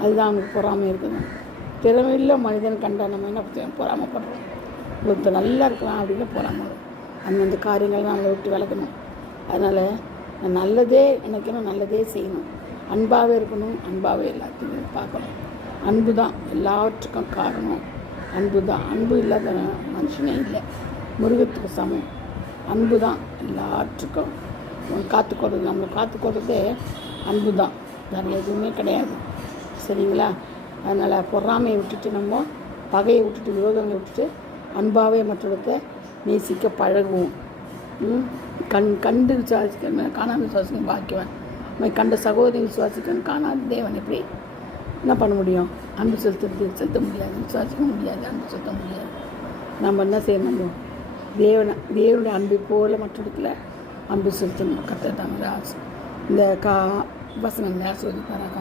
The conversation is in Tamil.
அதுதான் அவனுக்கு பொறாமை இருக்குது. திறமையுள்ள மனிதன் கண்டா நம்ம என்ன பொறாமப்படுறோம். ஒருத்தர் நல்லா இருக்கலாம் அப்படின்னு பொறாமை. அந்தந்த காரியங்கள் தான் நம்மளை விட்டு விளக்கணும். அதனால் நான் நல்லதே நினைக்கணும், நல்லதே செய்யணும், அன்பாகவே இருக்கணும், அன்பாகவே எல்லாத்தையும் பார்க்கணும். அன்பு தான் எல்லாவற்றுக்கும் காரணம். அன்பு தான். அன்பு இல்லாத மனுஷனே இல்லை. மிருகத்துக்கு சமம். அன்பு தான் எல்லாற்றுக்கும் காத்துக்கொள்றது. நம்மளை காத்துக்கொள்றதே அன்பு தான், வேறு எதுவுமே கிடையாது. சரிங்களா? அதனால் பொறாமையை விட்டுட்டு, நம்ம பகையை விட்டுட்டு, விரோதங்களை விட்டுட்டு அன்பாகவே மற்றவர்களை நேசிக்க பழகுவோம். கண்டு விசுவாசிக்கணும், காணாத விசுவாசிக்கணும் பாக்கியவன். நம்ம கண்ட சகோதரி விசுவாசிக்கணும், காணாத தேவன். எப்படி என்ன பண்ண முடியும்? அன்பு செலுத்த முடியாது, விசுவாசிக்க முடியாது, அன்பு செலுத்த முடியாது. நம்ம என்ன செய்யணும்? தேவனுடைய அன்பை போல மற்றவர்களை அன்பு செலுத்தணும். கர்த்தர் தான் ஆசை. இந்த வசனங்களை ஆசீர்வதிப்பாராக.